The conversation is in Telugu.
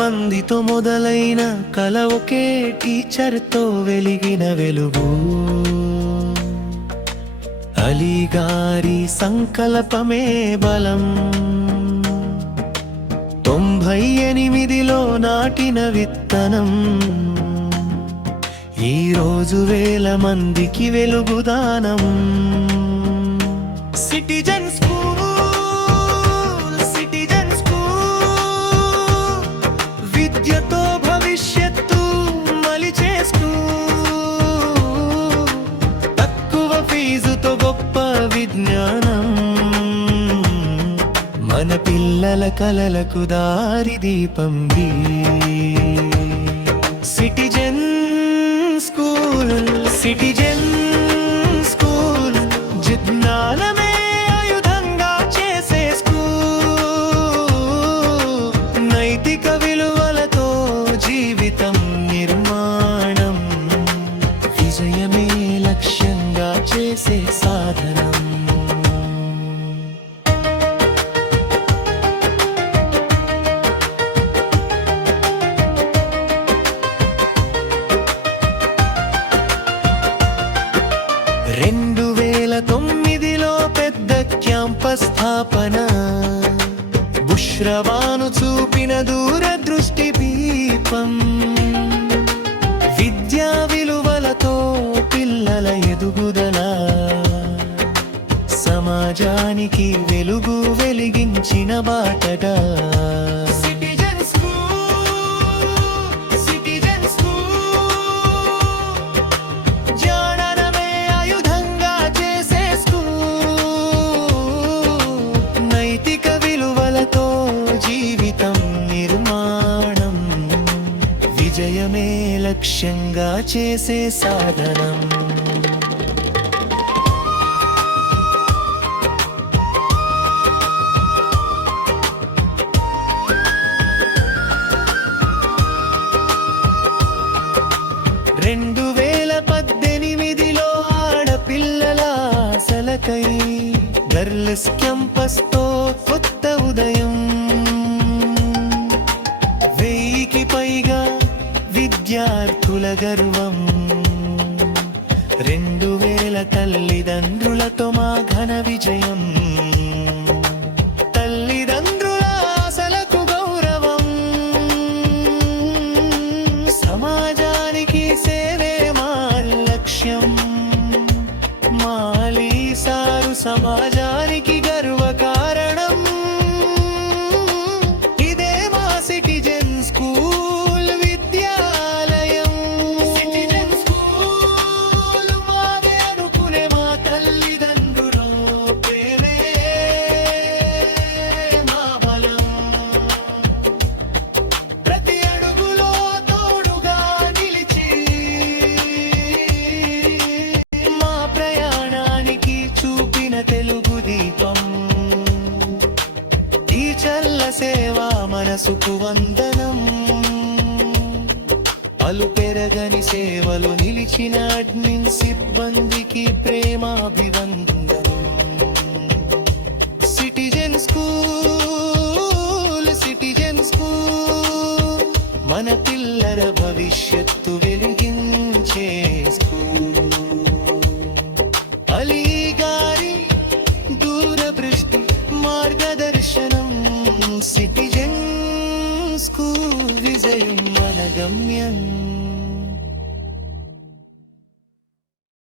మందితో మొదలైన కల ఒకే టీచర్తో వెలిగిన వెలుగు. అలీగారి సంకల్పమే బలం. 98లో నాటిన విత్తనం ఈరోజు వేల మందికి వెలుగుదానం. సిటిజన్ స్కూల్, సిటిజన్ స్కూల్, విద్యతో భవిష్యత్తు మలిచే స్కూల్. తక్కువ ఫీజుతో గొప్ప విజ్ఞానం, మన పిల్లల కలలకు దారి దీపం. సిటిజన్ స్కూల్, సిటిజన్ స్కూల్, జిజ్ఞానమే ఆయుధంగా చేసే స్కూల్. నైతిక విలువలతో జీవితం నిర్మాణం, విజయమే లక్ష్యంగా చేసే సాధనం. పెద్ద క్యాంపస్ స్థాపన, బుష్రవాను చూపిన దూరదృష్టి దీపం. విద్యా విలువలతో పిల్లల ఎదుగుదల, సమాజానికి వెలుగు వెలిగించిన బాటగా. జీవితం నిర్మాణం, విజయమే లక్ష్యంగా చేసే సాధనం. ఆడపిల్లల ఆశలకై గర్ల్స్ క్యాంపస్ తో కొత్త ఉదయం. 1000కి పైగా విద్యార్థుల గర్వం. 2000 తల్లిదండ్రులతో మా ఘన విజయం. తల్లిదండ్రుల ఆశలకు గౌరవం, సమాజానికి సేవే మా లక్ష్యం. మాలి సారు సమాజానికి గర్వకారణం. ఇదే మా సిటిజన్ స్కూల్ విద్యాలయం. సిటిజన్ స్కూల్ మాదే అనుకునే మా తల్లిదండ్రుల ప్రేమే మా బలం. ప్రతి అడుగులో తోడుగా నిలిచి మా ప్రయాణానికి చూపిన తెలుగు దీపం. టీచర్ల సేవ మనసుకు వందనం. అలు పెరగని సేవలు నిలిచిన అడ్మిన్ సిబ్బందికి ప్రేమాభివందనం.